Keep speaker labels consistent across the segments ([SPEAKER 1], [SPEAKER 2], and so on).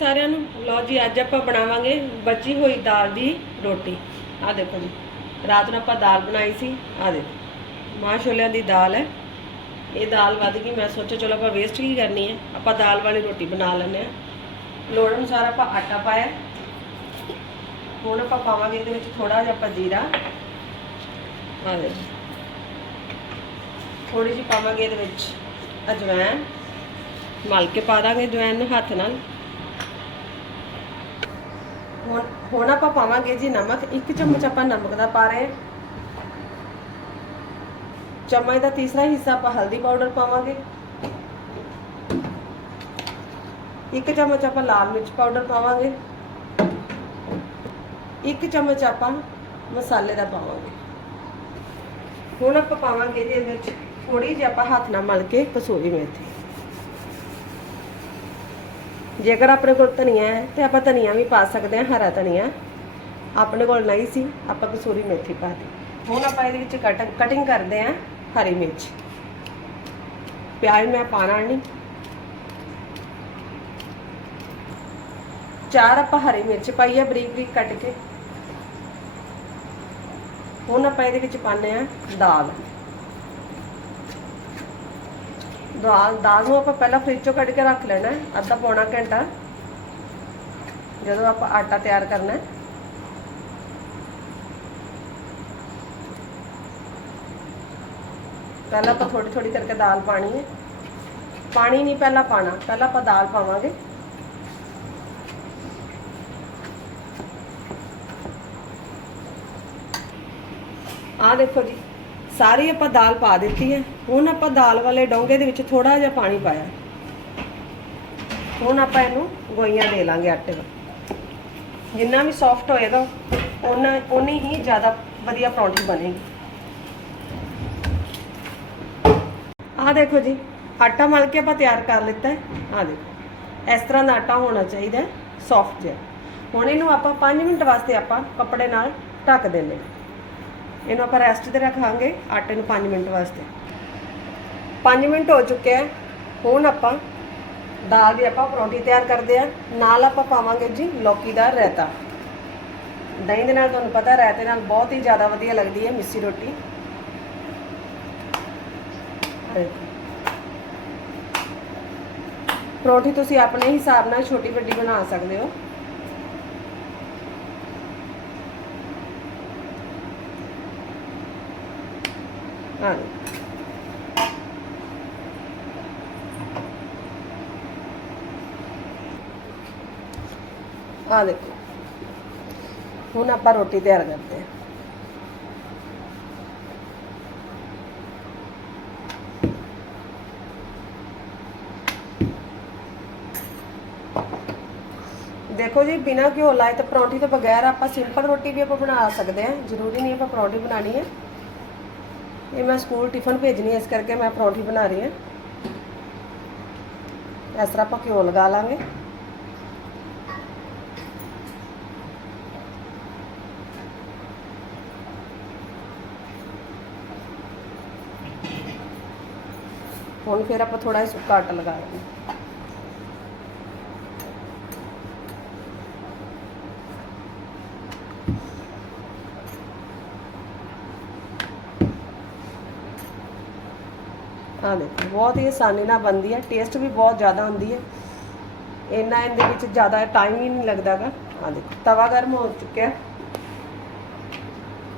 [SPEAKER 1] ਸਾਰਿਆਂ ਨੂੰ, ਲਓ ਜੀ, ਅੱਜ ਆਪਾਂ ਬਣਾਵਾਂਗੇ ਬਚੀ ਹੋਈ ਦਾਲ ਦੀ ਰੋਟੀ। ਆਹ ਦੇਖੋ ਜੀ, ਰਾਤ ਨੂੰ ਆਪਾਂ ਦਾਲ ਬਣਾਈ ਸੀ, ਆਹ ਦੇਖੋ, ਮਾਂ ਛੋਲਿਆਂ ਦੀ ਦਾਲ ਹੈ। ਇਹ ਦਾਲ ਵੱਧ ਗਈ, ਮੈਂ ਸੋਚਿਆ ਚਲੋ ਆਪਾਂ ਵੇਸਟ ਕੀ ਕਰਨੀ ਹੈ? ਆਪਾਂ ਦਾਲ ਵਾਲੀ ਰੋਟੀ ਬਣਾ ਲੈਂਦੇ ਆ ਲੋੜ ਅਨੁਸਾਰ ਆਪਾਂ ਆਟਾ ਪਾਇਆ। ਹੁਣ ਆਪਾਂ ਪਾਵਾਂਗੇ ਇਹਦੇ ਵਿੱਚ ਥੋੜਾ ਜਿਹਾ ਆਪਾਂ ਜੀਰਾ। ਆ ਦੇਖੋ ਥੋੜੀ ਜਿਹੀ ਪਾਵਾਂਗੇ ਇਹਦੇ ਵਿੱਚ ਅਜਵਾਇਣ ਮਲ ਕੇ ਪਾ ਦਾਂਗੇ ਅਜਵਾਇਣ ਨੂੰ ਹੱਥ ਨਾਲ। ਹੁਣ ਹੁਣ ਆਪਾਂ ਪਾਵਾਂਗੇ ਜੀ ਨਮਕ, ਇੱਕ ਚਮਚ ਆਪਾਂ ਨਮਕ ਦਾ ਪਾ ਰਹੇ ਚਮਚ ਦਾ ਤੀਸਰਾ ਹਿੱਸਾ ਆਪਾਂ ਹਲਦੀ ਪਾਊਡਰ ਪਾਵਾਂਗੇ। ਇੱਕ ਚਮਚ ਆਪਾਂ ਲਾਲ ਮਿਰਚ ਪਾਊਡਰ ਪਾਵਾਂਗੇ। ਇੱਕ ਚਮਚ ਆਪਾਂ ਮਸਾਲੇ ਦਾ ਪਾਵਾਂਗੇ। ਹੁਣ ਆਪਾਂ ਪਾਵਾਂਗੇ ਜੀ ਇਹਦੇ ਵਿੱਚ ਥੋੜੀ ਜਿਹੀ ਆਪਾਂ ਹੱਥ ਨਾਲ ਮਲ ਕੇ ਕਸੂਰੀ ਮੇਥੀ। ਜੇਕਰ ਆਪਣੇ ਕੋਲ ਧਨੀਆ ਹੈ ਤੇ ਆਪਾਂ ਧਨੀਆ ਵੀ ਪਾ ਸਕਦੇ ਹਾਂ, ਹਰਾ ਧਨੀਆ। ਆਪਣੇ ਕੋਲ ਨਹੀਂ ਸੀ, ਆਪਾਂ ਕਸੂਰੀ ਮੇਥੀ ਪਾ ਦਿੱਤੀ। ਹੁਣ ਆਪਾਂ ਇਹਦੇ ਵਿੱਚ ਕਟ ਕਟਿੰਗ ਕਰਦੇ ਹਾਂ ਹਰੀ ਮਿਰਚ। ਪਿਆਜ਼ ਮੈਂ ਪਾਣਾ ਨਹੀਂ। ਚਾਰ ਆਪਾਂ ਹਰੀ ਮਿਰਚ ਪਾਈ ਹੈ ਬਰੀਕ ਬਰੀਕ ਕੱਟ ਕੇ। ਹੁਣ ਆਪਾਂ ਇਹਦੇ ਵਿੱਚ ਪਾਣੇ ਆ ਦਾਲ। ਦਾਲ ਦਾਲ ਨੂੰ ਆਪਾਂ ਪਹਿਲਾਂ ਫ੍ਰਿਜ ਚੋਂ ਕੱਢ ਕੇ ਰੱਖ ਲੈਣਾ ਹੈ, ਅੱਧਾ ਪੌਣਾ ਘੰਟਾ। ਜਦੋਂ ਆਪਾਂ ਆਟਾ ਤਿਆਰ ਕਰਨਾ ਹੈ। ਪਹਿਲਾਂ ਆਪਾਂ ਥੋੜੀ ਥੋੜੀ ਕਰਕੇ ਦਾਲ ਪਾਣੀ ਹੈ। ਪਾਣੀ ਨਹੀਂ ਪਹਿਲਾਂ ਪਾਣਾ ਪਹਿਲਾਂ ਆਪਾਂ ਦਾਲ ਪਾਵਾਂਗੇ। ਆ ਦੇਖੋ ਜੀ। ਸਾਰੀ ਆਪਾਂ ਦਾਲ ਪਾ ਦਿੱਤੀ ਹੈ। ਹੁਣ ਆਪਾਂ ਦਾਲ ਵਾਲੇ ਡੋਂਗੇ ਦੇ ਵਿੱਚ ਥੋੜਾ ਜਿਹਾ ਪਾਣੀ ਪਾਇਆ। ਹੁਣ ਆਪਾਂ ਇਹਨੂੰ ਗੋਈਆਂ ਦੇ ਲਾਂਗੇ ਆਟੇ ਦਾ। ਜਿੰਨਾ ਵੀ ਸੌਫਟ ਹੋਏਗਾ ਉਹਨਾਂ ਉਨੀ ਹੀ ਜ਼ਿਆਦਾ ਵਧੀਆ ਪਰੌਂਠੀ ਬਣੇਗੀ। ਆਹ ਦੇਖੋ ਜੀ, ਆਟਾ ਮਲ ਕੇ ਆਪਾਂ ਤਿਆਰ ਕਰ ਲਿੱਤਾ ਹੈ। ਆਹ ਦੇਖੋ, ਇਸ ਤਰ੍ਹਾਂ ਦਾ ਆਟਾ ਹੋਣਾ ਚਾਹੀਦਾ ਹੈ ਸੌਫਟ ਜਿਹਾ। ਹੁਣ ਇਹਨੂੰ ਆਪਾਂ 5 ਮਿੰਟ ਵਾਸਤੇ ਆਪਾਂ ਕੱਪੜੇ ਨਾਲ ਢੱਕ ਦਿੰਦੇ ਹਾਂ। ਇਹਨੂੰ ਆਪਾਂ ਰੈਸਟ ਤੇ ਰੱਖਾਂਗੇ ਆਟੇ ਨੂੰ 5 ਮਿੰਟ ਵਾਸਤੇ। 5 ਮਿੰਟ ਹੋ ਚੁੱਕਿਆ ਆ। ਹੁਣ ਆਪਾਂ ਦਾਲ ਦੀ ਆਪਾਂ ਪਰੌਂਠੀ ਤਿਆਰ ਕਰਦੇ ਆ। ਨਾਲ ਆਪਾਂ ਪਾਵਾਂਗੇ ਜੀ ਲੌਕੀ ਦਾ ਰਾਇਤਾ। ਦਹੀਂ ਦੇ ਨਾਲ ਤੁਹਾਨੂੰ ਪਤਾ ਰਾਇਤੇ ਨਾਲ ਬਹੁਤ ਹੀ ਜ਼ਿਆਦਾ ਵਧੀਆ ਲੱਗਦੀ ਹੈ ਮਿੱਸੀ ਰੋਟੀ। ਪਰੌਂਠੀ ਤੁਸੀਂ ਆਪਣੇ ਹਿਸਾਬ ਨਾਲ ਛੋਟੀ ਵੱਡੀ ਬਣਾ ਸਕਦੇ ਹੋ। ਹਾਂ ਆ ਦੇਖੋ ਹੁਣ ਆਪਾਂ ਰੋਟੀ ਤਿਆਰ ਕਰਦੇ ਹਾਂ। ਦੇਖੋ ਜੀ, ਬਿਨਾ ਘਿਓ ਲਾਏ ਤਾਂ ਪਰੌਂਠੀ ਤੋਂ ਬਗੈਰ ਆਪਾਂ ਸਿੰਪਲ ਰੋਟੀ ਵੀ ਆਪਾਂ ਬਣਾ ਸਕਦੇ ਹਾਂ। ਜ਼ਰੂਰੀ ਨਹੀਂ ਆਪਾਂ ਪਰੌਂਠੀ ਬਣਾਣੀ ਹੈ। ਇਹ ਮੈਂ ਸਕੂਲ ਟਿਫਨ ਭੇਜਣੀ ਹੈ ਇਸ ਕਰਕੇ ਮੈਂ ਪਰੌਂਠੀ ਬਣਾ ਰਹੀ ਹਾਂ ਇਸ ਤਰ੍ਹਾਂ ਆਪਾਂ ਘਿਓ ਲਗਾ ਲਾਂਗੇ ਹੁਣ ਫਿਰ ਆਪਾਂ ਥੋੜਾ ਜਿਹਾ ਸੁੱਕਾ ਆਟਾ ਲਗਾ ਲਾਂਗੇ ਦੇਖੋ ਬਹੁਤ ਹੀ ਆਸਾਨੀ ਨਾਲ ਬਣਦੀ ਹੈ। ਟੇਸਟ ਵੀ ਬਹੁਤ ਜ਼ਿਆਦਾ ਹੁੰਦੀ ਹੈ। ਇੰਨਾ ਇਹਦੇ ਵਿੱਚ ਜ਼ਿਆਦਾ ਟਾਈਮ ਹੀ ਨਹੀਂ ਲੱਗਦਾਗਾ ਆ ਦੇਖੋ, ਤਵਾ ਗਰਮ ਹੋ ਚੁੱਕਿਆ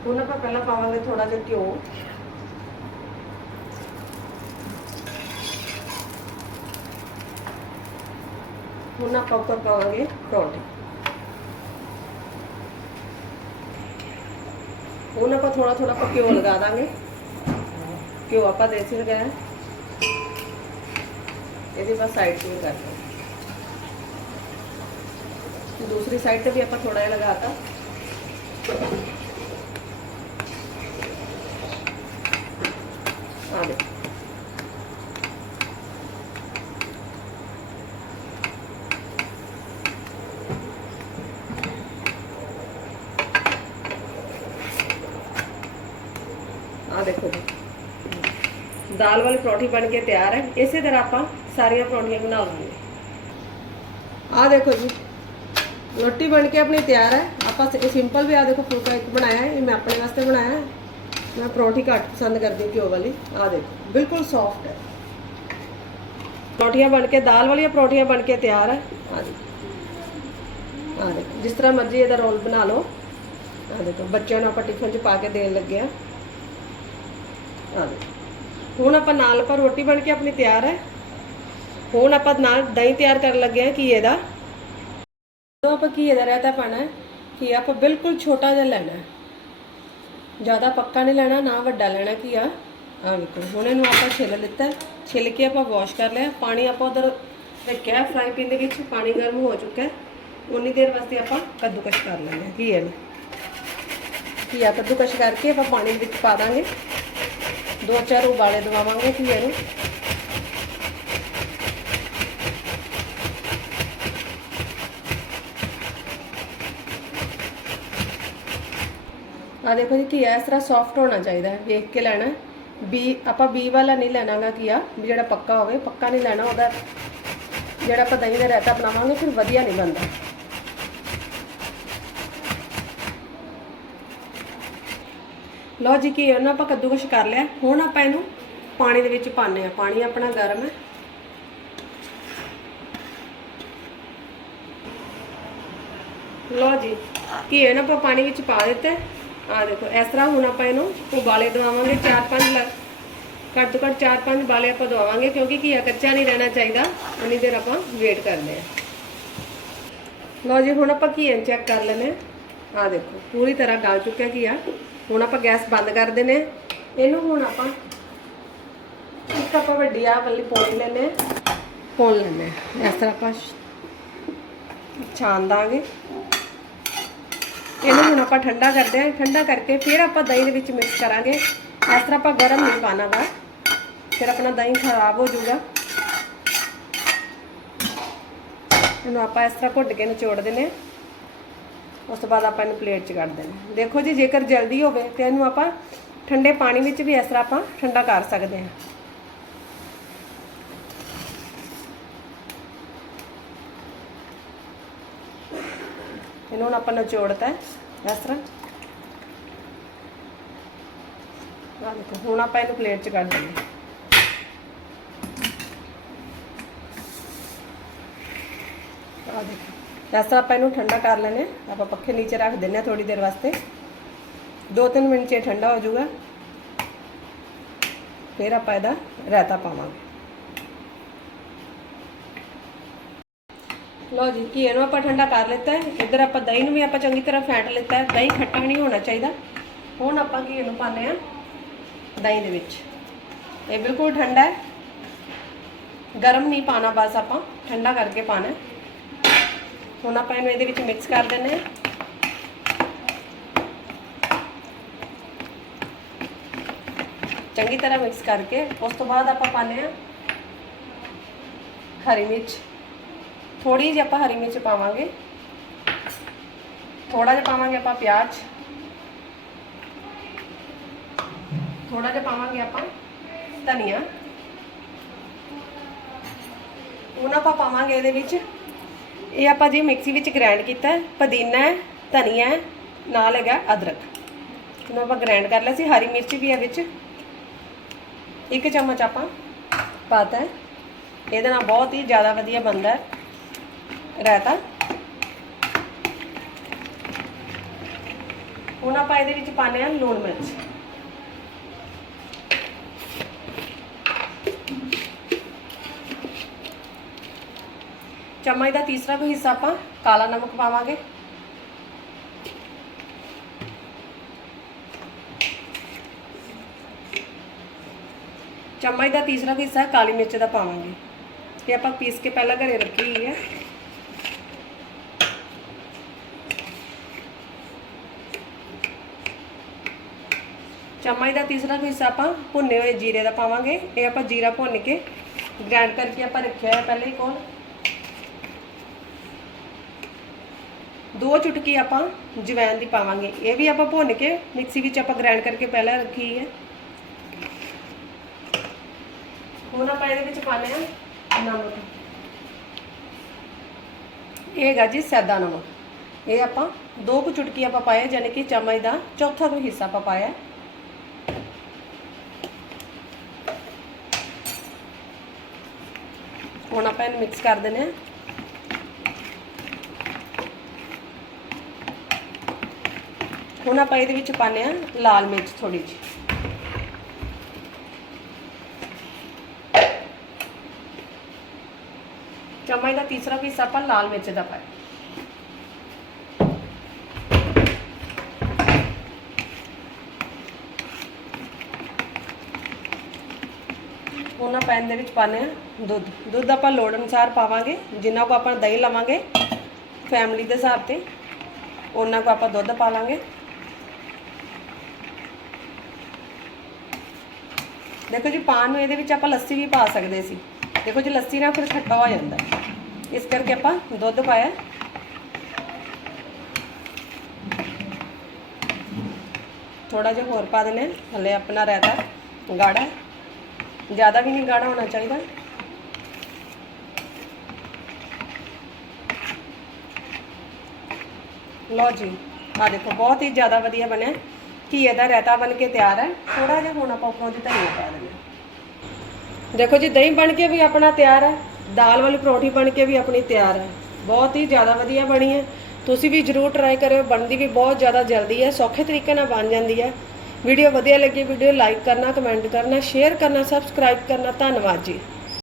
[SPEAKER 1] ਹੁਣ ਆਪਾਂ ਪਹਿਲਾਂ ਪਾਵਾਂਗੇ ਥੋੜਾ ਜਿਹਾ ਘਿਓ। ਹੁਣ ਆਪਾਂ ਉੱਪਰ ਪਾਵਾਂਗੇ ਪਰੌਂਠੇ। ਹੁਣ ਆਪਾਂ ਥੋੜਾ ਥੋੜਾ ਆਪਾਂ ਘਿਓ ਲਗਾ ਦਾਂਗੇ। ਘਿਓ ਆਪਾਂ ਦੇਸੀ ਲਗਾਇਆ। ਇਹਦੀ ਬਸ ਸਾਈਡ ਤੇ ਕਰ ਦੋ ਦੂਸਰੀ ਸਾਈਡ ਤੇ ਵੀ ਆਪਾਂ ਥੋੜਾ ਜਿਹਾ ਲਗਾਤਾ। ਆ ਦੇ ਆ ਦੇਖੋ ਜੀ। ਦਾਲ ਵਾਲੀ ਪਰੌਂਠੀ ਬਣ ਕੇ ਤਿਆਰ ਹੈ। ਇਸੇ ਤਰ੍ਹਾਂ ਆਪਾਂ ਸਾਰੀਆਂ ਪਰੌਂਠੀਆਂ ਬਣਾ ਲਾਂਗੇ ਆ ਦੇਖੋ ਜੀ ਰੋਟੀ ਬਣ ਕੇ ਆਪਣੀ ਤਿਆਰ ਹੈ ਆਪਾਂ ਇਹ ਸਿੰਪਲ ਵੀ ਆ ਦੇਖੋ ਫੁਲਕਾ ਇੱਕ ਬਣਾਇਆ ਹੈ ਇਹ ਮੈਂ ਆਪਣੇ ਵਾਸਤੇ ਬਣਾਇਆ ਹੈ ਮੈਂ ਪਰੌਂਠੀ ਘੱਟ ਪਸੰਦ ਕਰਦੀ ਹਾਂ ਘਿਓ ਵਾਲੀ ਆ ਦੇਖੋ ਬਿਲਕੁਲ ਸੌਫਟ ਹੈ ਪਰੌਂਠੀਆਂ ਬਣ ਕੇ ਦਾਲ ਵਾਲੀਆਂ ਪਰੌਂਠੀਆਂ ਬਣ ਕੇ ਤਿਆਰ ਹੈ ਆ ਦੇਖੋ ਆ ਦੇਖੋ ਜਿਸ ਤਰ੍ਹਾਂ ਮਰਜ਼ੀ ਇਹਦਾ ਰੋਲ ਬਣਾ ਲਓ ਆ ਦੇਖੋ ਬੱਚਿਆਂ ਨੂੰ ਆਪਾਂ ਟਿਫਨ 'ਚ ਪਾ ਕੇ ਦੇਣ ਲੱਗੇ ਆ ਆ ਦੇਖੋ ਹੁਣ ਆਪਾਂ ਨਾਲ ਪਰ ਰੋਟੀ ਬਣ ਕੇ ਆਪਣੀ ਤਿਆਰ ਹੈ ਹੁਣ ਆਪਾਂ ਨਾਲ ਦਹੀਂ ਤਿਆਰ ਕਰਨ ਲੱਗੇ ਆ ਕੀ ਇਹਦਾ ਜਦੋਂ ਆਪਾਂ ਕੀ ਇਹਦਾ ਰਹਿਤਾ ਪਾਣਾ ਹੈ ਕਿ ਆਪਾਂ ਬਿਲਕੁਲ ਛੋਟਾ ਜਿਹਾ ਲੈਣਾ ਹੈ। ਜ਼ਿਆਦਾ ਪੱਕਾ ਨਹੀਂ ਲੈਣਾ, ਨਾ ਵੱਡਾ ਲੈਣਾ ਕੀ ਆ ਆ ਵੇਖੋ, ਹੁਣ ਇਹਨੂੰ ਆਪਾਂ ਛਿੱਲ ਲਿੱਤਾ ਹੈ। ਛਿੱਲ ਕੇ ਆਪਾਂ ਵਾਸ਼ ਕਰ ਲਿਆ ਪਾਣੀ ਆਪਾਂ ਉਧਰ ਰੱਖਿਆ ਫਰਾਈ ਪੈਨ ਦੇ ਵਿੱਚ। ਪਾਣੀ ਗਰਮ ਹੋ ਚੁੱਕਾ ਹੈ। ਉਨੀ ਦੇਰ ਵਾਸਤੇ ਆਪਾਂ ਕੱਦੂਕਸ਼ ਕਰ ਲੈਂਦੇ ਹਾਂ ਕੀ ਇਹਨੂੰ ਕੀ ਆ ਕੱਦੂਕਸ਼ ਕਰਕੇ ਆਪਾਂ ਪਾਣੀ ਦੇ ਵਿੱਚ ਪਾ ਦਾਂਗੇ। ਦੋ ਚਾਰ ਉਬਾਲੇ ਦਵਾਵਾਂਗੇ ਕੀ ਇਹਨੂੰ ਆ ਦੇਖੋ ਜੀ, ਘੀਆ ਇਸ ਤਰ੍ਹਾਂ ਸੌਫਟ ਹੋਣਾ ਚਾਹੀਦਾ ਹੈ, ਵੇਖ ਕੇ ਲੈਣਾ ਬੀ, ਆਪਾਂ ਬੀ ਵਾਲਾ ਨਹੀਂ ਲੈਣਾਗਾ ਘੀਆ, ਵੀ ਜਿਹੜਾ ਪੱਕਾ ਹੋਵੇ, ਪੱਕਾ ਨਹੀਂ ਲੈਣਾ, ਉਹਦਾ ਜਿਹੜਾ ਆਪਾਂ ਦਹੀਂ ਦਾ ਰਾਇਤਾ ਬਣਾਵਾਂਗੇ, ਫਿਰ ਵਧੀਆ ਨਹੀਂ ਬਣਦਾ। ਲਓ ਜੀ ਕੀ ਇਹਨਾਂ ਆਪਾਂ ਕੱਦੂਕਸ਼ ਕਰ ਲਿਆ। ਹੁਣ ਆਪਾਂ ਇਹਨੂੰ ਪਾਣੀ ਦੇ ਵਿੱਚ ਪਾਣੇ ਆ ਪਾਣੀ ਆਪਣਾ ਗਰਮ ਹੈ। ਲਓ ਜੀ ਕੀ ਹੈ ਆਪਾਂ ਪਾਣੀ ਵਿੱਚ ਪਾ ਦਿੱਤਾ ਆ ਦੇਖੋ, ਇਸ ਤਰ੍ਹਾਂ ਹੁਣ ਆਪਾਂ ਇਹਨੂੰ ਉਬਾਲੇ ਦਵਾਵਾਂਗੇ 4-5 ਘੱਟ ਤੋਂ ਘੱਟ 4-5 ਬਾਲੇ ਆਪਾਂ ਦਵਾਵਾਂਗੇ, ਕਿਉਂਕਿ ਘੀਆ ਕੱਚਾ ਨਹੀਂ ਰਹਿਣਾ ਚਾਹੀਦਾ, ਉਨੀ ਦੇਰ ਆਪਾਂ ਵੇਟ ਕਰਦੇ ਆ ਲਓ ਜੀ, ਹੁਣ ਆਪਾਂ ਕੀ ਚੈੱਕ ਕਰ ਲੈਨੇ ਆ ਦੇਖੋ, ਪੂਰੀ ਤਰ੍ਹਾਂ ਗਲ ਚੁੱਕਿਆ ਘੀਆ। ਹੁਣ ਆਪਾਂ ਗੈਸ ਬੰਦ ਕਰ ਦਿੰਨੇ ਆ। ਇਹਨੂੰ ਹੁਣ ਆਪਾਂ ਇੱਕ ਆਪਾਂ ਵੱਡੀ ਆ ਵਾਲੀ ਪੋਣ ਲੈਨੇ ਪੋਣ ਲੈਨੇ ਇਸ ਤਰ੍ਹਾਂ ਆਪਾਂ ਛਾਣ ਦਾਂਗੇ। ਇਹਨੂੰ ਹੁਣ ਆਪਾਂ ਠੰਡਾ ਕਰਦੇ ਹਾਂ। ਠੰਡਾ ਕਰਕੇ ਫਿਰ ਆਪਾਂ ਦਹੀਂ ਦੇ ਵਿੱਚ ਮਿਕਸ ਕਰਾਂਗੇ। ਇਸ ਤਰ੍ਹਾਂ ਆਪਾਂ ਗਰਮ ਨਹੀਂ ਪਾਣਾ ਗਾ ਫਿਰ ਆਪਣਾ ਦਹੀਂ ਖਰਾਬ ਹੋ ਜਾਊਗਾ। ਇਹਨੂੰ ਆਪਾਂ ਇਸ ਤਰ੍ਹਾਂ ਘੁੱਟ ਕੇ ਨਿਚੋੜ ਦਿੰਨੇ ਹਾਂ। ਉਸ ਤੋਂ ਬਾਅਦ ਆਪਾਂ ਇਹਨੂੰ ਪਲੇਟ 'ਚ ਕੱਢ ਦੇਣਾ। ਦੇਖੋ ਜੀ, ਜੇਕਰ ਜਲਦੀ ਹੋਵੇ ਤੇ ਇਹਨੂੰ ਆਪਾਂ ਠੰਡੇ ਪਾਣੀ ਵਿੱਚ ਵੀ ਇਸ ਤਰ੍ਹਾਂ ਆਪਾਂ ਠੰਡਾ ਕਰ ਸਕਦੇ ਹਾਂ। ਇਹਨੂੰ ਹੁਣ ਆਪਾਂ ਨਿਚੋੜਤਾ ਹੈ, ਇਸ ਤਰ੍ਹਾਂ। ਆ ਦੇਖੋ, ਹੁਣ ਆਪਾਂ ਇਹਨੂੰ ਪਲੇਟ 'ਚ ਕੱਢ ਦਿੰਦੇ ਆ ਦੇਖੋ, ਇਸ ਤਰ੍ਹਾਂ ਆਪਾਂ ਇਹਨੂੰ ਠੰਡਾ ਕਰ ਲੈਣੇ ਹਾਂ। ਆਪਾਂ ਪੱਖੇ ਨੀਚੇ ਰੱਖ ਦਿੰਨੇ ਹਾਂ ਥੋੜੀ ਦੇਰ ਵਾਸਤੇ। 2-3 ਮਿੰਟ 'ਚ ਇਹ ਠੰਡਾ ਹੋ ਜਾਊਗਾ। ਫਿਰ ਆਪਾਂ ਇਹਦਾ ਰਾਇਤਾ ਪਾਵਾਂਗੇ। ਲਓ ਜੀ ਕੀ ਨੂੰ ਆਪਾਂ ਠੰਡਾ ਕਰ ਲਿੱਤਾ ਹੈ। ਇੱਧਰ ਆਪਾਂ ਦਹੀਂ ਨੂੰ ਵੀ ਆਪਾਂ ਚੰਗੀ ਤਰ੍ਹਾਂ ਫੈਂਟ ਲਿੱਤਾ ਹੈ। ਦਹੀਂ ਖੱਟਾ ਨਹੀਂ ਹੋਣਾ ਚਾਹੀਦਾ। ਹੁਣ ਆਪਾਂ ਘੀ ਇਹਨੂੰ ਪਾਉਂਦੇ ਆ ਦਹੀਂ ਦੇ ਵਿੱਚ। ਇਹ ਬਿਲਕੁਲ ਠੰਡਾ ਹੈ। ਗਰਮ ਨਹੀਂ ਪਾਣਾ ਬਸ ਆਪਾਂ ਠੰਡਾ ਕਰਕੇ ਪਾਣਾ ਹੁਣ ਆਪਾਂ ਇਹਨੂੰ ਇਹਦੇ ਵਿੱਚ ਮਿਕਸ ਕਰ ਦਿੰਦੇ ਹਾਂ। ਚੰਗੀ ਤਰ੍ਹਾਂ ਮਿਕਸ ਕਰਕੇ ਉਸ ਤੋਂ ਬਾਅਦ ਆਪਾਂ ਪਾਉਂਦੇ ਹਾਂ ਹਰੀ ਮਿਰਚ। ਥੋੜੀ ਜਿਹੀ ਆਪਾਂ ਹਰੀ ਮਿਰਚ ਪਾਵਾਂਗੇ। ਥੋੜਾ ਜਿਹਾ ਪਾਵਾਂਗੇ ਆਪਾਂ ਪਿਆਜ਼। ਥੋੜਾ ਜਿਹਾ ਪਾਵਾਂਗੇ ਆਪਾਂ ਧਨੀਆ। ਹੁਣ ਆਪਾਂ ਪਾਵਾਂਗੇ ਇਹਦੇ ਵਿੱਚ, ਇਹ ਆਪਾਂ ਜੀ ਮਿਕਸੀ ਵਿੱਚ ਗ੍ਰਾਈਂਡ ਕੀਤਾ ਹੈ। ਪੁਦੀਨਾ ਹੈ, ਧਨੀਆ ਹੈ, ਨਾਲ ਹੈਗਾ ਅਦਰਕ। ਇਹਨੂੰ ਆਪਾਂ ਗ੍ਰਾਈਂਡ ਕਰ ਲਿਆ ਸੀ, ਹਰੀ ਮਿਰਚ ਵੀ ਹੈ ਵਿੱਚ। ਇੱਕ ਚਮਚ ਆਪਾਂ ਪਾਤਾ ਹੈ। ਇਹਦੇ ਨਾਲ ਬਹੁਤ ਹੀ ਜ਼ਿਆਦਾ ਵਧੀਆ ਬਣਦਾ ਹੈ। ਰਾਇਤਾ ਹੁਣ ਆਪਾਂ ਇਹਦੇ ਵਿੱਚ ਪਾਣੇ ਆ ਲੂਣ ਮਿਰਚ ਚਮਚ ਦਾ ਤੀਸਰਾ ਕੁ ਹਿੱਸਾ ਆਪਾਂ ਕਾਲਾ ਨਮਕ ਪਾਵਾਂਗੇ ਚਮਚ ਦਾ ਤੀਸਰਾ ਕੁ ਹਿੱਸਾ ਕਾਲੀ ਮਿਰਚ ਦਾ ਪਾਵਾਂਗੇ ਇਹ ਆਪਾਂ ਪੀਸ ਕੇ ਪਹਿਲਾਂ ਘਰੇ ਰੱਖੀ ਹੋਈ ਹੈ ਚਮਚ ਦਾ ਤੀਸਰਾ ਕੁ ਹਿੱਸਾ ਆਪਾਂ ਭੁੰਨੇ ਹੋਏ ਜੀਰੇ ਦਾ ਪਾਵਾਂਗੇ ਇਹ ਆਪਾਂ ਜੀਰਾ ਭੁੰਨ ਕੇ ਗ੍ਰਾਈਂਡ ਕਰਕੇ ਆਪਾਂ ਰੱਖਿਆ ਹੈ ਪਹਿਲੇ ਹੀ ਕੋਲ ਦੋ ਚੁਟਕੀ ਆਪਾਂ ਜਵੈਨ ਦੀ ਪਾਵਾਂਗੇ ਇਹ ਵੀ ਆਪਾਂ ਭੁੰਨ ਕੇ ਮਿਕਸੀ ਵਿੱਚ ਆਪਾਂ ਗ੍ਰਾਈਂਡ ਕਰਕੇ ਪਹਿਲਾਂ ਰੱਖੀ ਹੈ ਹੁਣ ਆਪਾਂ ਇਹਦੇ ਵਿੱਚ ਪਾਣੇ ਆ ਨਮਕ ਇਹ ਹੈਗਾ ਜੀ ਸੈਦਾ ਨਮਕ ਇਹ ਆਪਾਂ ਦੋ ਕੁ ਚੁਟਕੀ ਆਪਾਂ ਪਾਇਆ ਯਾਨੀ ਕਿ ਚਮਚ ਦਾ ਚੌਥਾ ਕੁ ਹਿੱਸਾ ਆਪਾਂ ਪਾਇਆ ਹੁਣ ਆਪਾਂ ਇਹਨੂੰ ਮਿਕਸ ਕਰ ਦਿੰਦੇ ਹਾਂ। ਹੁਣ ਆਪਾਂ ਇਹਦੇ ਵਿੱਚ ਪਾਉਂਦੇ ਹਾਂ ਲਾਲ ਮਿਰਚ ਥੋੜੀ ਜਿਹੀ। ਚਮਚ ਦਾ ਤੀਸਰਾ ਪੀਸ ਆਪਾਂ ਲਾਲ ਮਿਰਚ ਦਾ ਪਾਇਆ। ਉਹਨਾਂ ਪੈਨ ਦੇ ਵਿੱਚ ਪਾਣੇ ਆ ਦੁੱਧ। ਦੁੱਧ ਆਪਾਂ ਲੋੜ ਅਨੁਸਾਰ ਪਾਵਾਂਗੇ, ਜਿੰਨਾ ਕੋ ਆਪਾਂ ਦਹੀਂ ਲਵਾਂਗੇ ਫੈਮਿਲੀ ਦੇ ਹਿਸਾਬ ਤੇ ਉਹਨਾਂ ਕੋ ਆਪਾਂ ਦੁੱਧ ਪਾ ਲਾਂਗੇ। ਦੇਖੋ ਜੀ ਪਾਣ ਨੂੰ ਇਹਦੇ ਵਿੱਚ ਆਪਾਂ ਲੱਸੀ ਵੀ ਪਾ ਸਕਦੇ ਸੀ। ਦੇਖੋ ਜੀ, ਲੱਸੀ ਨਾਲ ਫਿਰ ਖੱਟਾ ਹੋ ਜਾਂਦਾ ਇਸ ਕਰਕੇ ਆਪਾਂ ਦੁੱਧ ਪਾਇਆ। ਥੋੜਾ ਜਿਹਾ ਹੋਰ ਪਾ ਦਿੰਦੇ ਹਾਂ। ਹਲੇ ਆਪਣਾ ਰਹਿਤਾ ਗਾੜਾ। ਜ਼ਿਆਦਾ ਵੀ ਨਹੀਂ ਗਾੜਾ ਹੋਣਾ ਚਾਹੀਦਾ। ਲਓ ਜੀ ਆ ਦੇਖੋ, ਬਹੁਤ ਹੀ ਜ਼ਿਆਦਾ ਵਧੀਆ ਬਣਿਆ। ਘੀਏ ਦਾ ਰਾਇਤਾ ਬਣ ਕੇ ਤਿਆਰ ਹੈ। ਥੋੜਾ ਜਿਹਾ ਹੁਣ ਆਪਾਂ ਉੱਪਰੋਂ ਦੀ ਧਨੀਆ ਪਾ ਦਿੰਦੇ ਹਾਂ। ਦੇਖੋ ਜੀ, ਦਹੀਂ ਬਣ ਕੇ ਵੀ ਆਪਣਾ ਤਿਆਰ ਹੈ। ਦਾਲ ਵਾਲੀ ਪਰੌਂਠੀ ਬਣ ਕੇ ਵੀ ਆਪਣੀ ਤਿਆਰ ਹੈ। ਬਹੁਤ ਹੀ ਜ਼ਿਆਦਾ ਵਧੀਆ ਬਣੀ ਹੈ। ਤੁਸੀਂ ਵੀ ਜਰੂਰ ਟਰਾਈ ਕਰਿਓ। ਬਣਦੀ ਵੀ ਬਹੁਤ ਜ਼ਿਆਦਾ ਜਲਦੀ ਹੈ। ਸੌਖੇ ਤਰੀਕੇ ਨਾਲ ਬਣ ਜਾਂਦੀ ਹੈ। ਵੀਡੀਓ ਵਧੀਆ ਲੱਗੀ ਵੀਡੀਓ ਲਾਈਕ ਕਰਨਾ ਕਮੈਂਟ ਕਰਨਾ ਸ਼ੇਅਰ ਕਰਨਾ ਸਬਸਕ੍ਰਾਈਬ ਕਰਨਾ ਧੰਨਵਾਦ ਜੀ।